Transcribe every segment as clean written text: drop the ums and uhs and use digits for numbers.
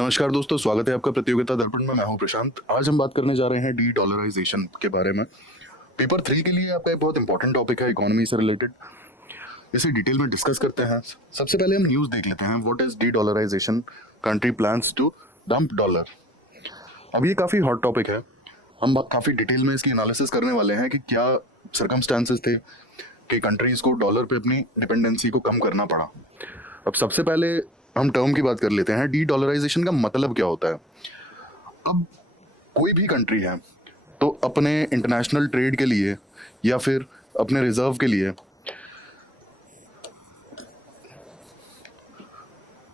नमस्कार दोस्तों, स्वागत है आपका प्रतियोगिता दर्पण में। मैं हूं प्रशांत। आज हम बात करने जा रहे हैं डी डॉलराइजेशन के बारे में। पेपर 3 के लिए आपका एक बहुत इंपॉर्टेंट टॉपिक है, इकोनॉमी से रिलेटेड। इसे डिटेल में डिस्कस करते हैं। सबसे पहले हम न्यूज़ देख लेते हैं। What is de dollarisation? Country plans to dump dollar. अब ये काफ़ी हॉट टॉपिक है। हम काफ़ी डिटेल में इसकी एनालिसिस करने वाले हैं कि क्या सर्कमस्टांसेस थे कि कंट्रीज़ को डॉलर पे अपनी डिपेंडेंसी को कम करना पड़ा। अब सबसे पहले हम टर्म की बात कर लेते हैं। डी डॉलराइजेशन का मतलब क्या होता है? अब कोई भी कंट्री है तो अपने इंटरनेशनल ट्रेड के लिए या फिर अपने रिजर्व के लिए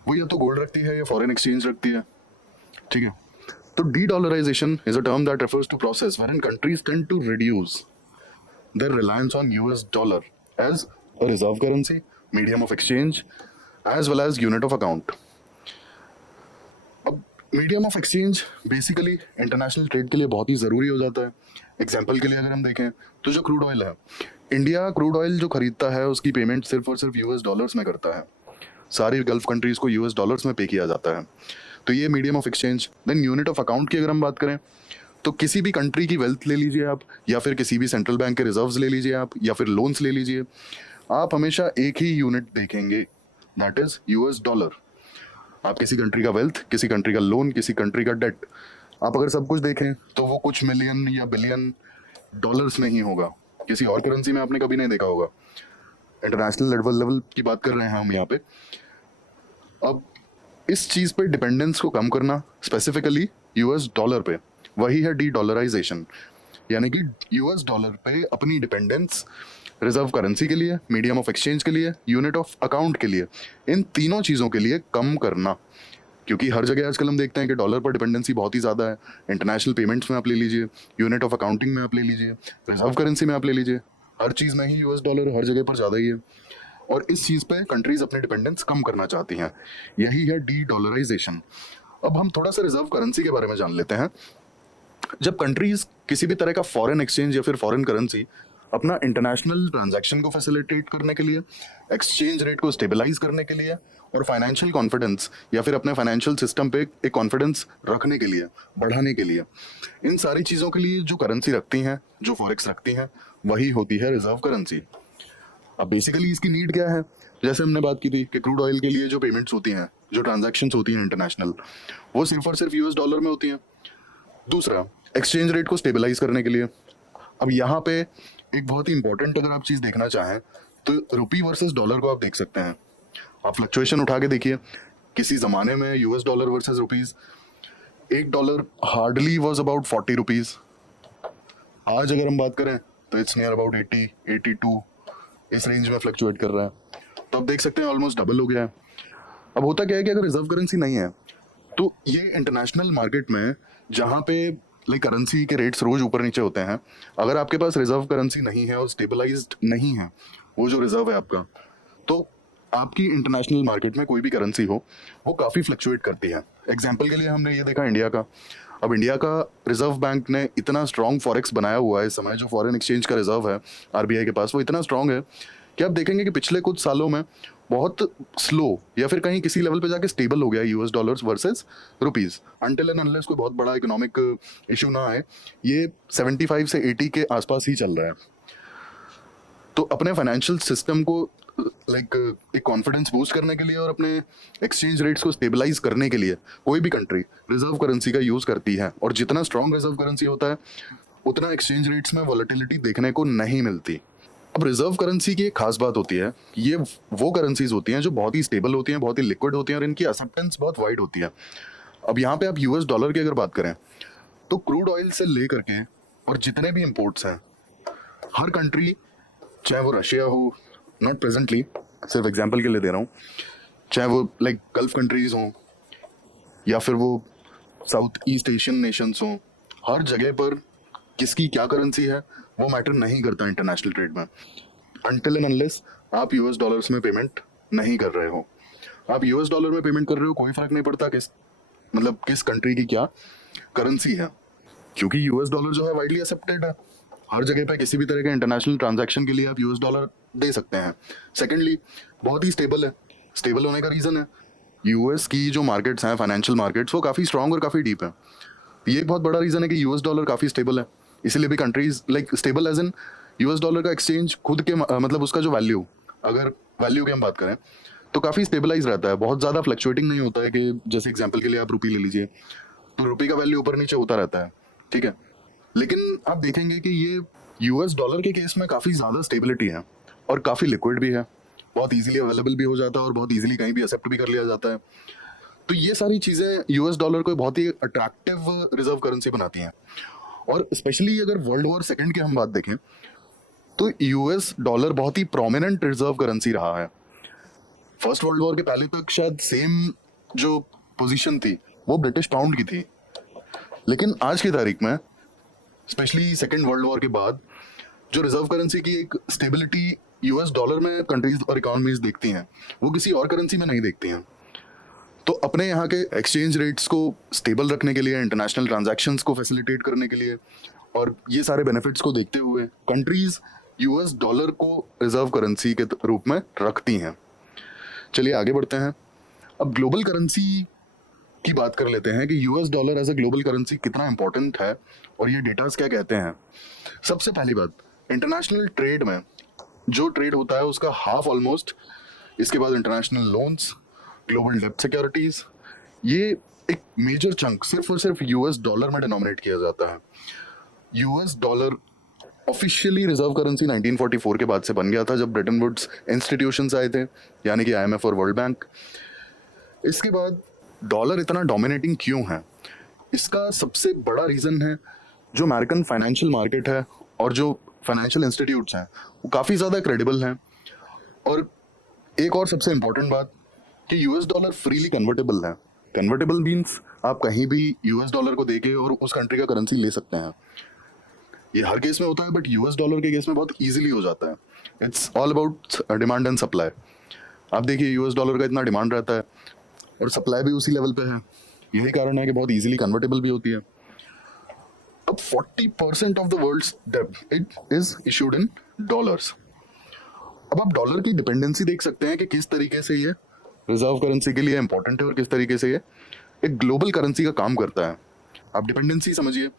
वो या तो गोल्ड रखती है या फॉरेन एक्सचेंज रखती है। ठीक है, तो de dollarisation is a term that refers to process when countries tend to reduce their reliance on US dollar as a reserve currency, medium of exchange, as well as unit of account. अब medium of exchange basically international trade के लिए बहुत ही ज़रूरी हो जाता है। Example के लिए अगर हम देखें तो जो क्रूड ऑयल है, इंडिया क्रूड ऑयल जो खरीदता है उसकी पेमेंट सिर्फ और सिर्फ यूएस डॉलर्स में करता है। सारी गल्फ कंट्रीज़ को यूएस डॉलर्स में पे किया जाता है। तो ये medium of exchange. Then unit of account की अगर हम बात करें तो किसी भी कंट्री की वेल्थ ले लीजिए आप, या फिर किसी भी सेंट्रल बैंक के रिजर्व्स ले लीजिए आप, या फिर लोन्स ले लीजिए, आप हमेशा एक ही यूनिट देखेंगे, दैट इज यूएस डॉलर। आप किसी कंट्री का वेल्थ, किसी कंट्री का लोन, किसी कंट्री का डेट, आप अगर सब कुछ देखें तो वो कुछ मिलियन या बिलियन डॉलर्स में ही होगा। किसी और करेंसी में आपने कभी नहीं देखा होगा। इंटरनेशनल लेवल की बात कर रहे हैं हम यहाँ पे। अब इस चीज़ पे डिपेंडेंस को कम करना, स्पेसिफिकली यूएस डॉलर पे, वही है डी डॉलराइजेशन। यानी कि यूएस डॉलर पे अपनी डिपेंडेंस रिजर्व करेंसी के लिए, मीडियम ऑफ एक्सचेंज के लिए, यूनिट ऑफ अकाउंट के लिए, इन तीनों चीज़ों के लिए कम करना। क्योंकि हर जगह आजकल हम देखते हैं कि डॉलर पर डिपेंडेंसी बहुत ही ज़्यादा है। इंटरनेशनल पेमेंट्स में आप ले लीजिए, यूनिट ऑफ अकाउंटिंग में आप ले लीजिए, रिजर्व करेंसी में आप ले लीजिए, हर चीज़ में ही यूएस डॉलर हर जगह पर ज़्यादा ही है। और इस चीज़ पे कंट्रीज अपनी डिपेंडेंस कम करना चाहती हैं। यही है डी डॉलराइजेशन। अब हम थोड़ा सा रिजर्व करेंसी के बारे में जान लेते हैं। जब कंट्रीज किसी भी तरह का फॉरेन एक्सचेंज या फिर फॉरेन करेंसी अपना इंटरनेशनल ट्रांजैक्शन को फैसिलिटेट करने के लिए, एक्सचेंज रेट को स्टेबलाइज करने के लिए, और फाइनेंशियल कॉन्फिडेंस या फिर अपने फाइनेंशियल सिस्टम पे एक कॉन्फिडेंस रखने के लिए, बढ़ाने के लिए, इन सारी चीज़ों के लिए जो करेंसी रखती हैं, जो फॉरेक्स रखती हैं, वही होती है रिजर्व करेंसी। अब बेसिकली इसकी नीड क्या है? जैसे हमने बात की थी कि क्रूड ऑयल के लिए जो पेमेंट्स होती हैं, जो ट्रांजैक्शंस होती हैं इंटरनेशनल, वो सिर्फ और सिर्फ यूएस डॉलर में होती हैं। दूसरा, एक्सचेंज रेट को स्टेबलाइज करने के लिए। अब यहाँ पे एक बहुत ही इंपॉर्टेंट अगर आप चीज़ देखना चाहें तो रुपी वर्सेस डॉलर को आप देख सकते हैं। आप फ्लक्चुएशन उठा के देखिए। किसी ज़माने में यूएस डॉलर वर्सेस रुपीज़, एक dollar hardly was about 40 rupees. आज अगर हम बात करें तो इट्स नियर अबाउट 80, 82, इस रेंज में फ्लक्चुएट कर रहा है। तो आप देख सकते हैं ऑलमोस्ट डबल हो गया है। अब होता क्या है कि अगर रिजर्व करेंसी नहीं है तो ये इंटरनेशनल मार्केट में, जहाँ पे लाइक करेंसी के रेट्स रोज ऊपर नीचे होते हैं, अगर आपके पास रिजर्व करेंसी नहीं है और स्टेबलाइज्ड नहीं है वो जो रिजर्व है आपका, तो आपकी इंटरनेशनल मार्केट में कोई भी करेंसी हो वो काफ़ी फ्लक्चुएट करती है। एग्जाम्पल के लिए हमने ये देखा इंडिया का। अब इंडिया का रिजर्व बैंक ने इतना स्ट्रॉन्ग फॉरेक्स बनाया हुआ है इस समय, जो फॉरेन एक्सचेंज का रिजर्व है आरबीआई के पास, वो इतना स्ट्रॉन्ग है कि आप देखेंगे कि पिछले कुछ सालों में बहुत स्लो या फिर कहीं किसी लेवल पे जाके स्टेबल हो गया US dollars versus rupees, until and unless कोई बहुत बड़ा इकोनॉमिक इशू ना आए। ये 75 से 80 के आसपास ही चल रहा है। तो अपने फाइनेंशियल सिस्टम को लाइक एक कॉन्फिडेंस बूस्ट करने के लिए और अपने एक्सचेंज रेट्स को स्टेबलाइज करने के लिए कोई भी कंट्री रिजर्व करेंसी का यूज़ करती है। और जितना स्ट्रॉन्ग रिजर्व करेंसी होता है उतना एक्सचेंज रेट्स में वॉलेटिलिटी देखने को नहीं मिलती। अब रिजर्व करेंसी की एक खास बात होती है, ये वो करेंसीज होती हैं जो बहुत ही स्टेबल होती हैं, बहुत ही लिक्विड होती हैं और इनकी एक्सेप्टेंस बहुत वाइड होती है। अब यहाँ पे आप यूएस डॉलर की अगर बात करें तो क्रूड ऑयल से ले करके और जितने भी इंपोर्ट्स हैं, हर कंट्री, चाहे वो रशिया हो, नॉट प्रेजेंटली, सिर्फ एग्जांपल के लिए दे रहा हूँ, चाहे वो लाइक गल्फ कंट्रीज हों या फिर वो साउथ ईस्ट एशियन नेशंस हों, हर जगह पर किसकी क्या करेंसी है वो मैटर नहीं करता इंटरनेशनल ट्रेड में, अनटिल एंड अनलेस आप यूएस डॉलर्स में पेमेंट नहीं कर रहे हो। आप यूएस डॉलर में पेमेंट कर रहे हो, कोई फर्क नहीं पड़ता किस कंट्री की क्या करेंसी है, क्योंकि यूएस डॉलर जो है वाइडली एक्सेप्टेड है। हर जगह पे किसी भी तरह के इंटरनेशनल ट्रांजैक्शन के लिए आप यूएस डॉलर दे सकते हैं। सेकेंडली, बहुत ही स्टेबल है। स्टेबल होने का रीज़न है यूएस की जो मार्केट्स हैं, फाइनेंशियल मार्केट्स, वो काफ़ी स्ट्रांग और काफ़ी डीप हैं। ये एक बहुत बड़ा रीज़न है कि यूएस डॉलर काफ़ी स्टेबल है। इसीलिए भी countries like stable as in US dollar का एक्सचेंज खुद के मतलब उसका जो वैल्यू, अगर वैल्यू की हम बात करें तो काफ़ी स्टेबलाइज रहता है, बहुत ज़्यादा फ्लक्चुएटिंग नहीं होता है कि जैसे एग्जांपल के लिए आप रुपी ले लीजिए तो रुपये का वैल्यू ऊपर नीचे होता रहता है, ठीक है। लेकिन आप देखेंगे कि ये यूएस डॉलर के केस में काफ़ी ज़्यादा स्टेबिलिटी है और काफ़ी लिक्विड भी है, बहुत इजीली अवेलेबल भी हो जाता है और बहुत इजीली कहीं भी एक्सेप्ट भी कर लिया जाता है। तो ये सारी चीज़ें यूएस डॉलर को बहुत ही अट्रैक्टिव रिजर्व करेंसी बनाती हैं। और स्पेशली अगर वर्ल्ड वॉर सेकेंड की हम बात देखें तो यूएस डॉलर बहुत ही प्रोमिनेंट रिजर्व करेंसी रहा है। फर्स्ट वर्ल्ड वॉर के पहले तक शायद सेम जो पोजीशन थी वो ब्रिटिश पाउंड की थी, लेकिन आज की तारीख में स्पेशली सेकेंड वर्ल्ड वॉर के बाद जो रिजर्व करेंसी की एक स्टेबिलिटी यूएस डॉलर में कंट्रीज और इकोनॉमीज देखती हैं वो किसी और करेंसी में नहीं देखती हैं। तो अपने यहाँ के एक्सचेंज रेट्स को स्टेबल रखने के लिए, इंटरनेशनल ट्रांजैक्शंस को फैसिलिटेट करने के लिए और ये सारे बेनिफिट्स को देखते हुए कंट्रीज यूएस डॉलर को रिजर्व करेंसी के रूप में रखती हैं। चलिए आगे बढ़ते हैं। अब ग्लोबल करेंसी की बात कर लेते हैं कि US dollar as a global currency कितना इंपॉर्टेंट है और ये डेटास क्या कहते हैं। सबसे पहली बात, इंटरनेशनल ट्रेड में जो ट्रेड होता है उसका हाफ ऑलमोस्ट, इसके बाद इंटरनेशनल लोन्स, ग्लोबल डेब्ट सिक्योरिटीज, ये एक मेजर चंक सिर्फ और सिर्फ यूएस डॉलर में डिनोमिनेट किया जाता है। US dollar officially reserve currency 1944 के बाद से बन गया था जब ब्रेटन वुड्स इंस्टीट्यूशंस आए थे, यानी कि आईएमएफ और वर्ल्ड बैंक। इसके बाद डॉलर इतना डोमिनेटिंग क्यों है, इसका सबसे बड़ा रीज़न है जो अमेरिकन फाइनेंशियल मार्केट है और जो फाइनेंशियल इंस्टीट्यूट्स हैं वो काफ़ी ज़्यादा क्रेडिबल हैं। और एक और सबसे इम्पोर्टेंट बात कि यूएस डॉलर फ्रीली कन्वर्टेबल है। कन्वर्टेबल मीन्स आप कहीं भी यूएस डॉलर को देके और उस कंट्री का करेंसी ले सकते हैं। ये हर केस में होता है बट यूएस डॉलर के केस में बहुत इजीली हो जाता है। It's all about demand and supply. आप देखिए यूएस डॉलर का इतना डिमांड रहता है और सप्लाई भी उसी लेवल पे है, यही कारण है कि बहुत इजीली कन्वर्टेबल भी होती है। अब 40% ऑफ द वर्ल्ड्स डेब्ट it is issued in dollars. अब आप डॉलर की डिपेंडेंसी देख सकते हैं कि किस तरीके से ये रिजर्व करेंसी के लिए इंपॉर्टेंट है और किस तरीके से ये एक ग्लोबल करेंसी का काम करता है। आप डिपेंडेंसी समझिए,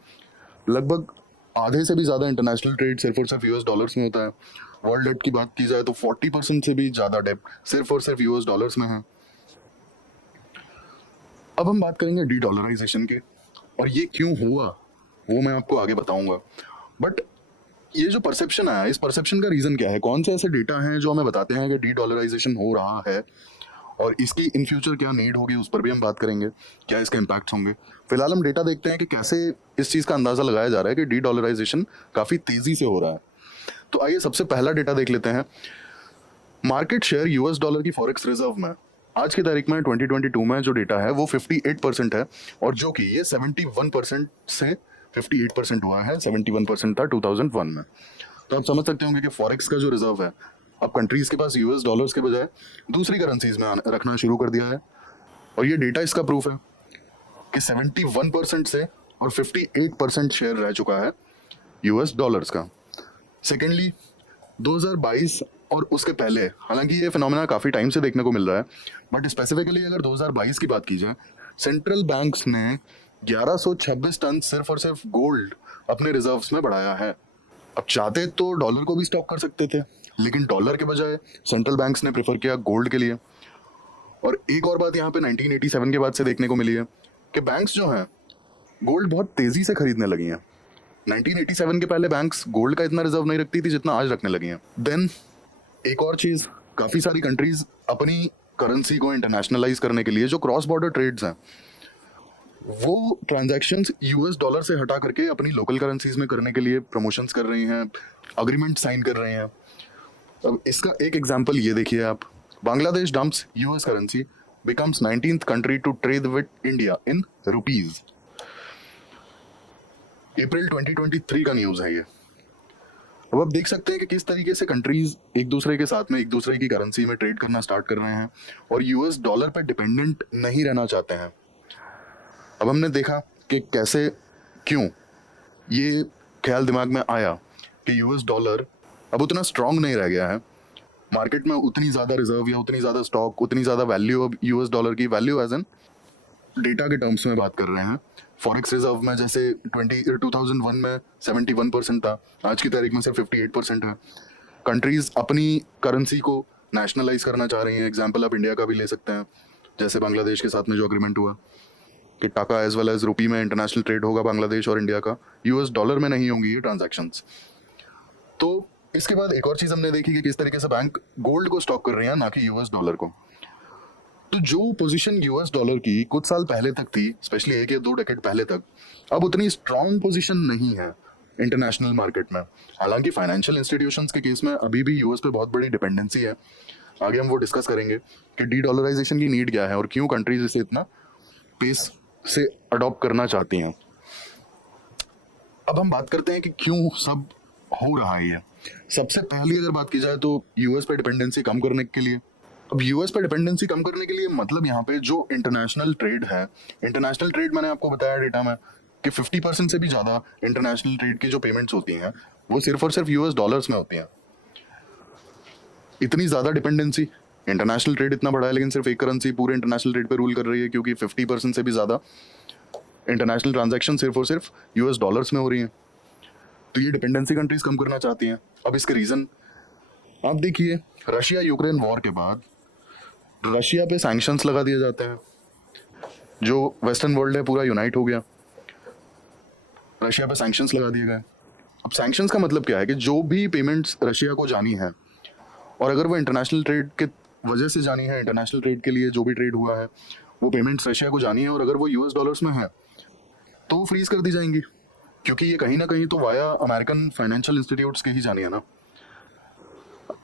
लगभग आधे से भी ज़्यादा इंटरनेशनल ट्रेड सिर्फ और सिर्फ यूएस डॉलर्स में होता है। वर्ल्ड डेब्ट की बात की जाए तो 40% से भी ज़्यादा डेब्ट सिर्फ और सिर्फ यूएस डॉलर्स में है। अब हम बात करेंगे डी डॉलराइजेशन की, और ये क्यों हुआ वो मैं आपको आगे बताऊंगा। बट ये जो परसेप्शन आया, इस परसेप्शन का रीज़न क्या है, कौन से ऐसे डेटा हैं जो हमें बताते हैं कि डी डॉलराइजेशन हो रहा है और इसकी इन फ्यूचर क्या नीड होगी, उस पर भी हम बात करेंगे, क्या इसके इम्पैक्ट्स होंगे। फिलहाल हम डेटा देखते हैं कि कैसे इस चीज़ का अंदाज़ा लगाया जा रहा है कि डी डॉलराइजेशन काफ़ी तेज़ी से हो रहा है। तो आइए सबसे पहला डेटा देख लेते हैं। मार्केट शेयर यूएस डॉलर की फॉरेक्स रिजर्व में आज की तारीख में 2022 में जो डेटा है वो 58% है, और जो कि ये 71% से 58% हुआ है। 71% था 2001 में। तो आप समझ सकते होंगे कि फॉरेक्स का जो रिजर्व है अब कंट्रीज के पास यूएस डॉलर्स के बजाय दूसरी करेंसीज में रखना शुरू कर दिया है। और ये डेटा इसका प्रूफ है कि 71% से और 58% शेयर रह चुका है यूएस डॉलर्स का। सेकेंडली 2022 और उसके पहले, हालांकि ये फिनोमेना काफ़ी टाइम से देखने को मिल रहा है, बट स्पेसिफिकली अगर 2022 की बात की जाए, सेंट्रल बैंक्स ने 1126 टन सिर्फ और सिर्फ गोल्ड अपने रिजर्व्स में बढ़ाया है। अब चाहते तो डॉलर को भी स्टॉक कर सकते थे, लेकिन डॉलर के बजाय सेंट्रल बैंक्स ने प्रेफर किया गोल्ड के लिए। और एक और बात यहाँ पे 1987 के बाद से देखने को मिली है कि बैंक्स जो हैं गोल्ड बहुत तेज़ी से खरीदने लगी हैं। 1987 के पहले बैंक्स गोल्ड का इतना रिजर्व नहीं रखती थी जितना आज रखने लगी हैं। देन एक और चीज़, काफ़ी सारी कंट्रीज अपनी करेंसी को इंटरनेशनलाइज करने के लिए जो क्रॉस बॉर्डर ट्रेड्स हैं वो ट्रांजैक्शंस यूएस डॉलर से हटा करके अपनी लोकल करेंसीज में करने के लिए प्रमोशंस कर रही हैं, अग्रीमेंट साइन कर रहे हैं। अब इसका एक एग्जांपल ये देखिए आप, Bangladesh dumps US currency, becomes 19th country to trade with India in rupees. April 2023 का न्यूज़ है ये। अब आप देख सकते हैं कि किस तरीके से कंट्रीज एक दूसरे के साथ में एक दूसरे की करेंसी में ट्रेड करना स्टार्ट कर रहे हैं और यूएस डॉलर पर डिपेंडेंट नहीं रहना चाहते हैं। अब हमने देखा कि कैसे, क्यों ये ख्याल दिमाग में आया कि यूएस डॉलर अब उतना स्ट्रांग नहीं रह गया है, मार्केट में उतनी ज़्यादा रिजर्व या उतनी ज़्यादा स्टॉक, उतनी ज़्यादा वैल्यू अब यूएस डॉलर की, वैल्यू एज एन डेटा के टर्म्स में बात कर रहे हैं, फॉरेक्स रिजर्व में जैसे 2001 में 71% था, आज की तारीख में सिर्फ 58% है। कंट्रीज अपनी करेंसी को नेशनलाइज करना चाह रही हैं। एग्जाम्पल आप इंडिया का भी ले सकते हैं, जैसे बांग्लादेश के साथ में जो एग्रीमेंट हुआ कि टाका एज वेल एज रुपी में इंटरनेशनल ट्रेड होगा बांग्लादेश और इंडिया का, यूएस डॉलर में नहीं होंगी ये ट्रांजैक्शंस। तो इसके बाद एक और चीज़ हमने देखी कि किस तरीके से बैंक गोल्ड को स्टॉक कर रहे हैं, ना कि यूएस डॉलर को। तो जो पोजीशन यूएस डॉलर की कुछ साल पहले तक थी, स्पेशली 1 या 2 डेकेड पहले तक, अब उतनी स्ट्रांग पोजीशन नहीं है इंटरनेशनल मार्केट में। हालांकि फाइनेंशियल इंस्टीट्यूशंस के केस में अभी भी यूएस पे बहुत बड़ी डिपेंडेंसी है। आगे हम वो डिस्कस करेंगे कि डी डॉलराइजेशन की नीड क्या है और क्यों कंट्रीज इसे इतना पेस से अडॉप्ट करना चाहती हैं। अब हम बात करते हैं कि क्यों सब हो रहा है ये। सबसे पहली अगर बात की जाए तो यूएस पे डिपेंडेंसी कम करने के लिए। अब यूएस पे डिपेंडेंसी कम करने के लिए मतलब यहाँ पे जो इंटरनेशनल ट्रेड है, इंटरनेशनल ट्रेड मैंने आपको बताया डेटा में कि 50% से भी ज़्यादा इंटरनेशनल ट्रेड की जो पेमेंट्स होती हैं वो सिर्फ और सिर्फ यूएस डॉलर्स में होती हैं। इतनी ज़्यादा डिपेंडेंसी, इंटरनेशनल ट्रेड इतना बड़ा है लेकिन सिर्फ एक करेंसी पूरे इंटरनेशनल ट्रेड पे रूल कर रही है, क्योंकि 50% से भी ज़्यादा इंटरनेशनल ट्रांजैक्शन सिर्फ और सिर्फ यूएस डॉलर्स में हो रही हैं। तो ये डिपेंडेंसी कंट्रीज कम करना चाहती हैं। अब इसके रीज़न आप देखिए, रशिया यूक्रेन वॉर के बाद रशिया पे सैंक्शंस लगा दिए जाते हैं, जो वेस्टर्न वर्ल्ड है पूरा यूनाइट हो गया, रशिया पे सैंक्शंस लगा दिए गए। अब सैंक्शंस का मतलब क्या है कि जो भी पेमेंट्स रशिया को जानी है और अगर वो इंटरनेशनल ट्रेड के वजह से जानी है, इंटरनेशनल ट्रेड के लिए जो भी ट्रेड हुआ है वो पेमेंट्स रशिया को जानी है और अगर वो यूएस डॉलर्स में है तो वो फ्रीज कर दी जाएंगी, क्योंकि ये कहीं ना कहीं तो वाया अमेरिकन फाइनेंशियल इंस्टीट्यूट्स के ही जानी है ना।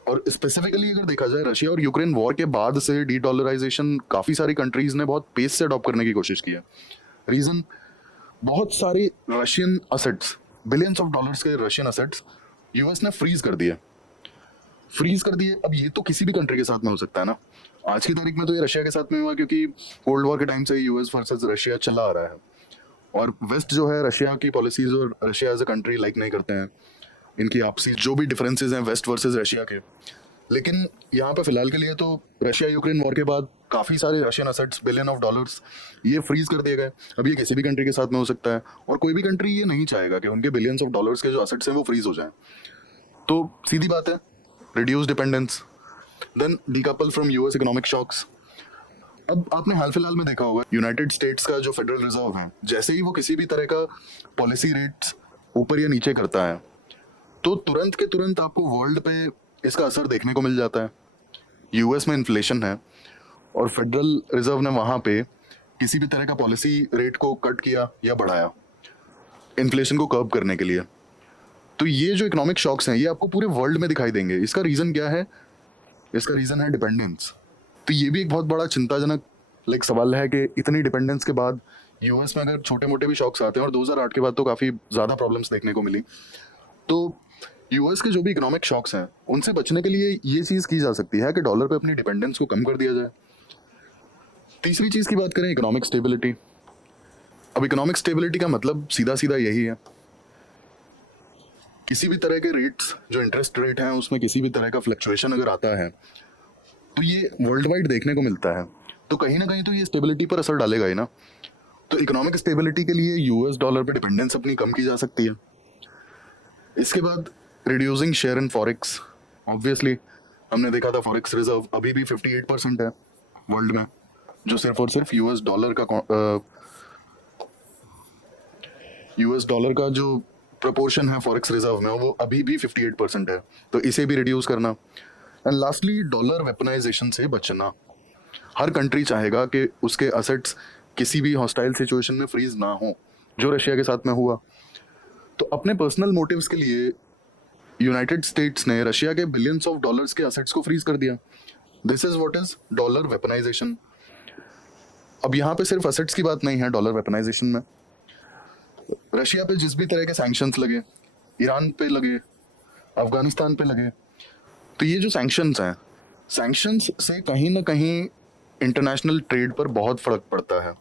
और स्पेसिफिकली अगर देखा जाए रशिया और यूक्रेन वॉर के बाद से डी डॉलराइजेशन काफ़ी सारी कंट्रीज ने बहुत पेस से अडॉप्ट करने की कोशिश की है। रीज़न, बहुत सारे Russian assets, billions of dollars के रशियन असेट्स यूएस ने फ्रीज कर दिए। अब ये तो किसी भी कंट्री के साथ में हो सकता है ना। आज की तारीख में तो ये रशिया के साथ में हुआ क्योंकि कोल्ड वॉर के टाइम से यूएस वर्सेस रशिया चला आ रहा है और वेस्ट जो है रशिया की पॉलिसीज और Russia as a country like नहीं करते हैं, इनकी आपसी जो भी डिफरेंसेस हैं वेस्ट वर्सेस रशिया के। लेकिन यहाँ पे फिलहाल के लिए तो रशिया यूक्रेन वॉर के बाद काफ़ी सारे Russian assets billion of dollars ये फ्रीज कर दिए गए। अब ये किसी भी कंट्री के साथ में हो सकता है और कोई भी कंट्री ये नहीं चाहेगा कि उनके बिलियंस ऑफ डॉलर्स के जो असेट्स हैं वो फ्रीज हो जाएं। तो सीधी बात है, reduce dependence, then decouple from US economic shocks. अब आपने हाल फिलहाल में देखा होगा यूनाइटेड स्टेट्स का जो फेडरल रिजर्व है, जैसे ही वो किसी भी तरह का पॉलिसी रेट्स ऊपर या नीचे करता है तो तुरंत के तुरंत आपको वर्ल्ड पे इसका असर देखने को मिल जाता है। यूएस में इन्फ्लेशन है और फेडरल रिजर्व ने वहाँ पे किसी भी तरह का पॉलिसी रेट को कट किया या बढ़ाया इन्फ्लेशन को कर्ब करने के लिए। तो ये जो इकोनॉमिक शॉक्स हैं ये आपको पूरे वर्ल्ड में दिखाई देंगे। इसका रीज़न क्या है? इसका रीज़न है डिपेंडेंस। तो ये भी एक बहुत बड़ा चिंताजनक सवाल है कि इतनी डिपेंडेंस के बाद यूएस में अगर छोटे मोटे भी शॉक्स आते हैं, और 2008 के बाद तो काफ़ी ज़्यादा प्रॉब्लम्स देखने को मिली, तो यूएस के जो भी इकोनॉमिक शॉक्स हैं उनसे बचने के लिए ये चीज़ की जा सकती है कि डॉलर पे अपनी डिपेंडेंस को कम कर दिया जाए। तीसरी चीज़ की बात करें, इकोनॉमिक स्टेबिलिटी। अब इकोनॉमिक स्टेबिलिटी का मतलब सीधा सीधा यही है, किसी भी तरह के रेट्स जो इंटरेस्ट रेट हैं उसमें किसी भी तरह का फ्लक्चुएशन अगर आता है तो ये वर्ल्ड वाइड देखने को मिलता है, तो कहीं ना कहीं तो ये स्टेबिलिटी पर असर डालेगा ही ना। तो इकोनॉमिक स्टेबिलिटी के लिए यूएस डॉलर पे डिपेंडेंस अपनी कम की जा सकती है। इसके बाद reducing share in forex. Obviously हमने देखा था फॉरेक्स रिजर्व अभी भी 58% है वर्ल्ड में, जो सिर्फ और सिर्फ यूएस डॉलर का जो प्रपोर्शन है फॉरेक्स रिजर्व में वो अभी भी 58% है, तो इसे भी रिड्यूस करना। एंड लास्टली, डॉलर वेपनाइजेशन से बचना। हर कंट्री चाहेगा कि उसके असेट्स किसी भी हॉस्टाइल सिचुएशन में फ्रीज ना हो, जो रशिया के साथ में हुआ। तो अपने पर्सनल मोटिव्स के लिए यूनाइटेड स्टेट्स ने रशिया के बिलियंस ऑफ डॉलर्स के असेट्स को फ्रीज कर दिया। This is what is dollar weaponisation. अब यहाँ पे सिर्फ असेट्स की बात नहीं है डॉलर वेपनाइजेशन में। रशिया पे जिस भी तरह के सैंक्शंस लगे, ईरान पे लगे, अफगानिस्तान पे लगे, तो ये जो सैंक्शंस हैं, सैंक्शंस से कहीं ना कहीं इंटरनेशनल ट्रेड पर बहुत फर्क पड़ता है।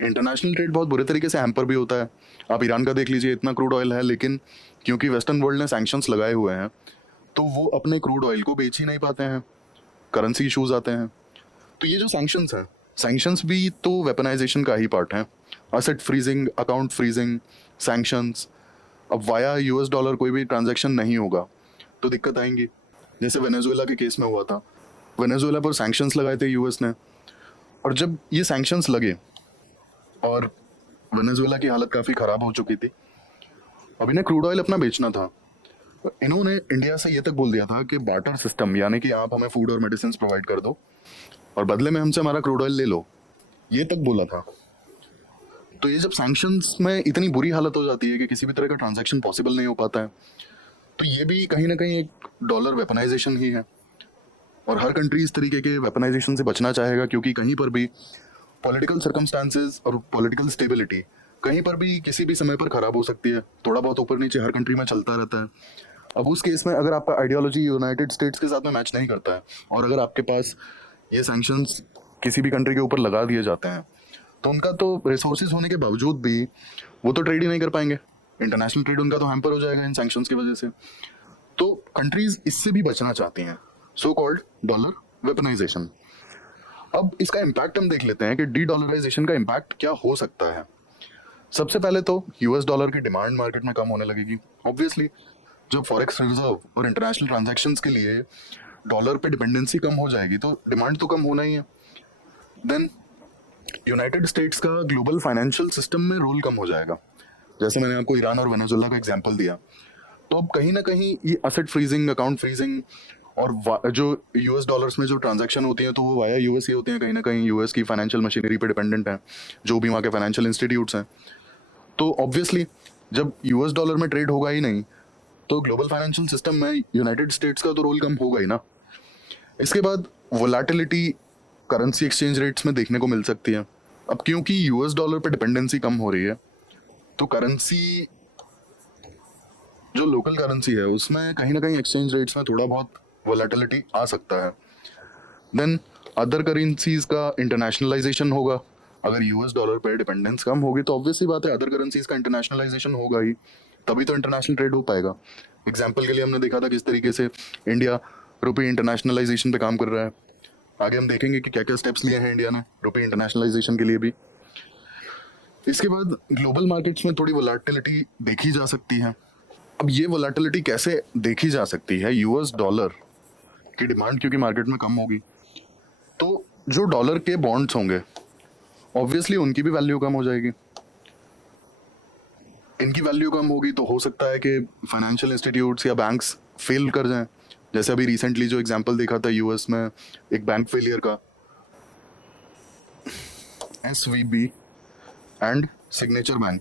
इंटरनेशनल ट्रेड बहुत बुरे तरीके से हैम्पर भी होता है। आप ईरान का देख लीजिए, इतना क्रूड ऑयल है लेकिन क्योंकि वेस्टर्न वर्ल्ड ने सैंक्शंस लगाए हुए हैं तो वो अपने क्रूड ऑयल को बेच ही नहीं पाते हैं, करेंसी इश्यूज आते हैं। तो ये जो सैंक्शंस हैं, सैंक्शंस भी तो वेपनाइजेशन का ही पार्ट है। Asset freezing, account freezing, sanctions. अब वाया यूएस डॉलर कोई भी ट्रांजैक्शन नहीं होगा तो दिक्कत आएंगी। जैसे वेनेजुएला के केस में हुआ था, वेनेजुएला पर सैंक्शंस लगाए थे यूएस ने, और जब ये सैंक्शंस लगे और वेनेजुएला की हालत काफ़ी ख़राब हो चुकी थी, अब इन्हें क्रूड ऑयल अपना बेचना था, तो इन्होंने इंडिया से ये तक बोल दिया था कि बार्टर सिस्टम, यानी कि आप हमें फूड और मेडिसिन प्रोवाइड कर दो और बदले में हमसे हमारा क्रूड ऑयल ले लो, ये तक बोला था। तो ये जब सैंक्शंस में इतनी बुरी हालत हो जाती है कि किसी भी तरह का ट्रांजैक्शन पॉसिबल नहीं हो पाता है, तो ये भी कहीं ना कहीं एक डॉलर वेपनाइजेशन ही है। और हर कंट्री इस तरीके के वेपनाइजेशन से बचना चाहेगा, क्योंकि कहीं पर भी पॉलिटिकल सर्कमस्टांसेस और पॉलिटिकल स्टेबिलिटी कहीं पर भी किसी भी समय पर खराब हो सकती है। थोड़ा बहुत ऊपर नीचे हर कंट्री में चलता रहता है। अब उस केस में अगर आपका आइडियोलॉजी यूनाइटेड स्टेट्स के साथ में मैच नहीं करता है और अगर आपके पास ये सैंक्शंस किसी भी कंट्री के ऊपर लगा दिए जाते हैं, तो उनका तो रिसोर्सेज होने के बावजूद भी वो तो ट्रेड ही नहीं कर पाएंगे। इंटरनेशनल ट्रेड उनका तो हैम्पर हो जाएगा इन सैंक्शंस की वजह से। तो कंट्रीज इससे भी बचना चाहती हैं, सो कॉल्ड डॉलर वेपनाइजेशन। अब इसका इम्पैक्ट हम देख लेते हैं कि डी डॉलराइजेशन का इम्पैक्ट क्या हो सकता है। सबसे पहले तो यूएस डॉलर की डिमांड मार्केट में कम होने लगेगी। ऑब्वियसली जब फॉरेक्स रिजर्व और इंटरनेशनल ट्रांजैक्शंस के लिए डॉलर पे डिपेंडेंसी कम हो जाएगी तो डिमांड तो कम होना ही है। देन यूनाइटेड स्टेट्स का ग्लोबल फाइनेंशियल सिस्टम में रोल कम हो जाएगा। जैसे मैंने आपको ईरान और वेनेजुएला का एग्जांपल दिया, तो अब कहीं ना कहीं ये असेट फ्रीजिंग, अकाउंट फ्रीजिंग और जो यूएस डॉलर्स में जो ट्रांजैक्शन होती हैं तो वो वाया यूएस ही होती हैं। कहीं ना कहीं यूएस की फाइनेंशियल मशीनरी पे डिपेंडेंट है, जो भी वहाँ के फाइनेंशियल इंस्टीट्यूट्स हैं। तो ऑब्वियसली जब यूएस डॉलर में ट्रेड होगा ही नहीं तो ग्लोबल फाइनेंशियल सिस्टम में यूनाइटेड स्टेट्स का तो रोल कम होगा ही ना। इसके बाद वोलेटिलिटी करेंसी एक्सचेंज रेट्स में देखने को मिल सकती है। अब क्योंकि यूएस डॉलर पे डिपेंडेंसी कम हो रही है तो करेंसी, जो लोकल करेंसी है उसमें कहीं ना कहीं एक्सचेंज रेट्स में थोड़ा बहुत वोलेटिलिटी आ सकता है। देन अदर करेंसीज का इंटरनेशनलाइजेशन होगा। अगर यूएस डॉलर पे डिपेंडेंस कम होगी तो ऑब्वियसली बात है अदर करेंसीज का इंटरनेशनलाइजेशन होगा ही, तभी तो इंटरनेशनल ट्रेड हो पाएगा। एग्जाम्पल के लिए हमने देखा था किस तरीके से इंडिया रुपये इंटरनेशनलाइजेशन पे काम कर रहा है। आगे हम देखेंगे कि क्या क्या स्टेप्स लिए हैं इंडिया ने रुपये इंटरनेशनलाइजेशन के लिए भी। इसके बाद ग्लोबल मार्केट्स में थोड़ी वोलेटिलिटी देखी जा सकती है। अब ये वोलेटिलिटी कैसे देखी जा सकती है? यूएस डॉलर की डिमांड क्योंकि मार्केट में कम होगी तो जो डॉलर के बॉन्ड्स होंगे ऑब्वियसली उनकी भी वैल्यू कम हो जाएगी। इनकी वैल्यू कम होगी तो हो सकता है कि फाइनेंशियल इंस्टीट्यूट्स या बैंक्स फेल कर जाएं। जैसे अभी रिसेंटली जो एग्जांपल देखा था यूएस में एक बैंक फेलियर का, एसवीबी एंड सिग्नेचर बैंक,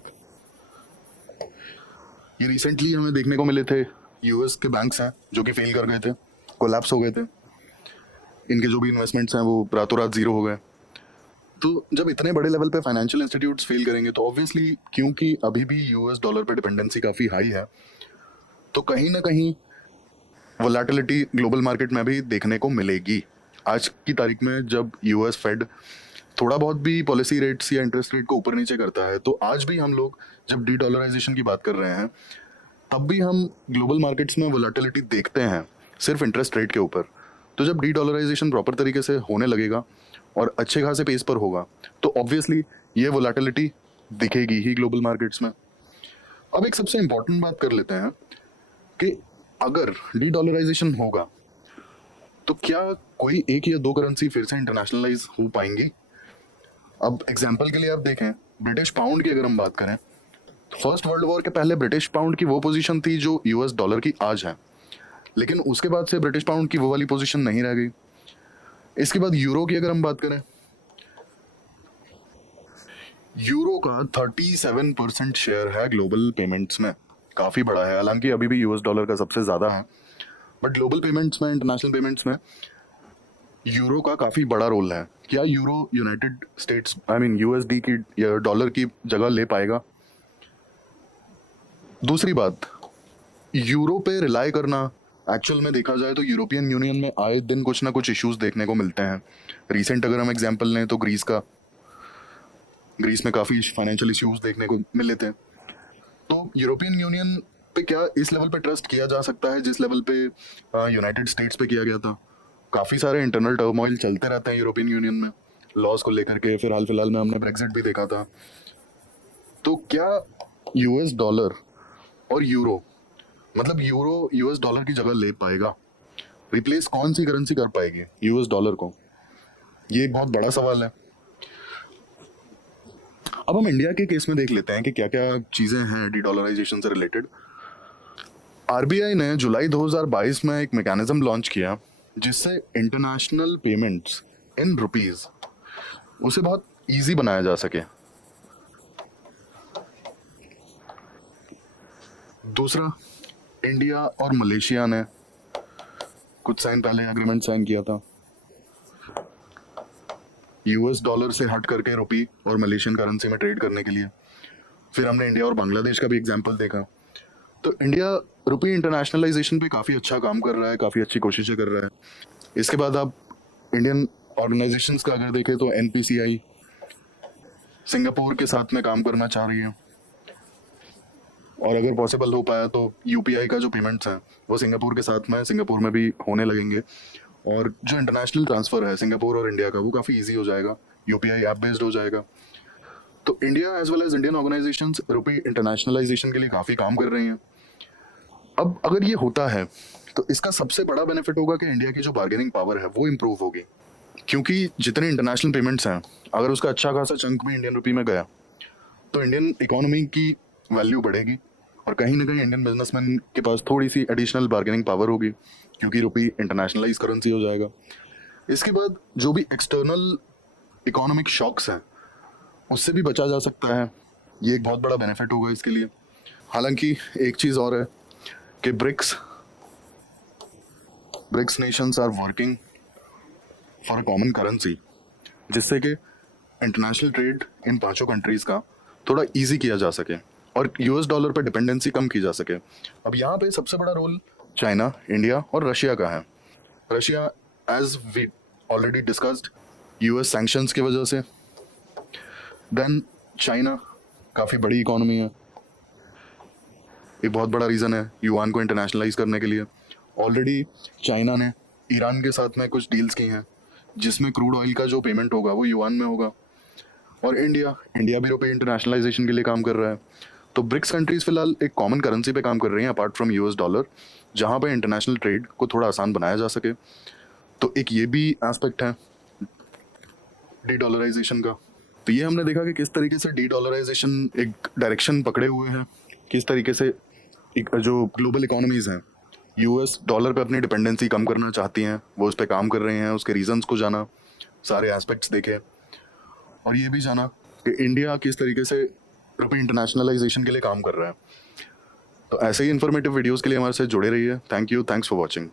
ये रिसेंटली हमें देखने को मिले थे। यूएस के बैंक्स हैं जो कि फेल कर गए थे, कोलैप्स हो गए थे। इनके जो भी इन्वेस्टमेंट्स हैं वो रातों रात जीरो हो गए। तो जब इतने बड़े लेवल पे फाइनेंशियल इंस्टीट्यूट्स फेल करेंगे तो ऑब्वियसली क्योंकि अभी भी यूएस डॉलर पे डिपेंडेंसी काफ़ी हाई है तो कहीं ना कहीं वोलेटिलिटी ग्लोबल मार्केट में भी देखने को मिलेगी। आज की तारीख में जब यूएस फेड थोड़ा बहुत भी पॉलिसी रेट्स या इंटरेस्ट रेट को ऊपर नीचे करता है तो आज भी हम लोग जब डी डॉलराइजेशन की बात कर रहे हैं तब भी हम ग्लोबल मार्केट्स में वोलेटिलिटी देखते हैं सिर्फ इंटरेस्ट रेट के ऊपर। तो जब डी डॉलराइजेशन प्रॉपर तरीके से होने लगेगा और अच्छे खासे पेस पर होगा तो ऑब्वियसली ये वोलेटिलिटी दिखेगी ही ग्लोबल मार्केट्स में। अब एक सबसे इंपॉर्टेंट बात कर लेते हैं कि अगर डी डॉलराइजेशन होगा तो क्या कोई एक या दो करेंसी फिर से इंटरनेशनलाइज हो पाएंगी? अब एग्जाम्पल के लिए आप देखें, ब्रिटिश पाउंड की अगर हम बात करें तो फर्स्ट वर्ल्ड वॉर के पहले ब्रिटिश पाउंड की वो पोजीशन थी जो यूएस डॉलर की आज है, लेकिन उसके बाद से ब्रिटिश पाउंड की वो वाली पोजीशन नहीं रह गई। इसके बाद यूरो की अगर हम बात करें, यूरो का 37% शेयर है ग्लोबल पेमेंट्स में, काफ़ी बड़ा है। हालांकि अभी भी यूएस डॉलर का सबसे ज़्यादा है, बट ग्लोबल पेमेंट्स में, इंटरनेशनल पेमेंट्स में यूरो का काफ़ी बड़ा रोल है। क्या यूरो यूनाइटेड स्टेट्स यूएसडी की या डॉलर की जगह ले पाएगा? दूसरी बात, यूरो पे रिलाई करना, एक्चुअल में देखा जाए तो यूरोपियन यूनियन में आए दिन कुछ ना कुछ इश्यूज देखने को मिलते हैं। रिसेंट अगर हम एग्जांपल लें तो ग्रीस में काफ़ी फाइनेंशियल इश्यूज देखने को मिले थे। तो यूरोपियन यूनियन पे क्या इस लेवल पे ट्रस्ट किया जा सकता है जिस लेवल पे यूनाइटेड स्टेट्स पे किया गया था? काफ़ी सारे इंटरनल टर्मोइल चलते रहते हैं यूरोपियन यूनियन में लॉज को लेकर के, फिर हाल फिलहाल में हमने ब्रेक्सिट भी देखा था। तो क्या यूएस डॉलर और यूरो, मतलब यूरो यूएस डॉलर की जगह ले पाएगा? रिप्लेस कौन सी करेंसी कर पाएगी यूएस डॉलर को? ये एक बहुत बड़ा सवाल है। अब हम इंडिया के केस में देख लेते हैं कि क्या क्या चीज़ें हैं डी डॉलराइजेशन से रिलेटेड। आरबीआई ने जुलाई 2022 में एक मैकेनिज्म लॉन्च किया जिससे इंटरनेशनल पेमेंट्स इन रुपीस उसे बहुत इजी बनाया जा सके। दूसरा, इंडिया और मलेशिया ने कुछ टाइम पहले एग्रीमेंट साइन किया था यूएस डॉलर से हट करके रुपी और मलेशियन करेंसी में ट्रेड करने के लिए। फिर हमने इंडिया और बांग्लादेश का भी एग्जांपल देखा। तो इंडिया रुपी इंटरनेशनलाइजेशन पे काफ़ी अच्छा काम कर रहा है, काफ़ी अच्छी कोशिशें कर रहा है। इसके बाद आप इंडियन ऑर्गेनाइजेशंस का अगर देखें तो एनपीसीआई सिंगापुर के साथ में काम करना चाह रही है, और अगर पॉसिबल हो पाया तो यूपीआई का जो पेमेंट्स हैं वो सिंगापुर के साथ में सिंगापुर में भी होने लगेंगे, और जो इंटरनेशनल ट्रांसफ़र है सिंगापुर और इंडिया का वो काफ़ी इजी हो जाएगा, यूपीआई ऐप बेस्ड हो जाएगा। तो India as well as Indian organisations rupee internationalisation के लिए काफ़ी काम कर रही हैं। अब अगर ये होता है तो इसका सबसे बड़ा बेनिफिट होगा कि इंडिया की जो बार्गेनिंग पावर है वो इम्प्रूव होगी, क्योंकि जितने इंटरनेशनल पेमेंट्स हैं अगर उसका अच्छा खासा चंक भी इंडियन रुपी में गया तो इंडियन इकोनॉमी की वैल्यू बढ़ेगी, और कहीं ना कहीं इंडियन बिजनेसमैन के पास थोड़ी सी एडिशनल बार्गेनिंग पावर होगी क्योंकि रुपी इंटरनेशनलाइज करेंसी हो जाएगा। इसके बाद जो भी एक्सटर्नल इकोनॉमिक शॉक्स हैं उससे भी बचा जा सकता है, ये एक बहुत बड़ा बेनिफिट होगा इसके लिए। हालांकि एक चीज़ और है कि BRICS nations are working for a common currency, जिससे कि इंटरनेशनल ट्रेड इन पांचों कंट्रीज़ का थोड़ा इजी किया जा सके और यूएस डॉलर पर डिपेंडेंसी कम की जा सके। अब यहाँ पे सबसे बड़ा रोल चाइना, इंडिया और रशिया का है। Russia as we already discussed US sanctions की वजह से, देन चाइना काफ़ी बड़ी इकोनॉमी है, एक बहुत बड़ा रीज़न है युआन को इंटरनेशनलाइज करने के लिए। ऑलरेडी चाइना ने ईरान के साथ में कुछ डील्स की हैं जिसमें क्रूड ऑयल का जो पेमेंट होगा वो युआन में होगा, और इंडिया भी रुपये इंटरनेशनलाइजेशन के लिए काम कर रहा है। तो ब्रिक्स कंट्रीज फिलहाल एक कॉमन करेंसी पे काम कर रही हैं अपार्ट फ्रॉम यूएस डॉलर, जहाँ पे इंटरनेशनल ट्रेड को थोड़ा आसान बनाया जा सके। तो एक ये भी एस्पेक्ट है डी डॉलराइजेशन का। तो ये हमने देखा कि किस तरीके से डी डॉलराइजेशन एक डायरेक्शन पकड़े हुए है, किस तरीके से जो ग्लोबल इकोनॉमीज़ हैं यूएस डॉलर पे अपनी डिपेंडेंसी कम करना चाहती हैं, वो उस पर काम कर रहे हैं। उसके रीजंस को जाना, सारे एस्पेक्ट्स देखे, और ये भी जाना कि इंडिया किस तरीके से रुपये इंटरनेशनलाइजेशन के लिए काम कर रहा है। तो ऐसे ही इन्फॉर्मेटिव वीडियोस के लिए हमारे साथ जुड़े रहिए। Thank you, thanks for watching.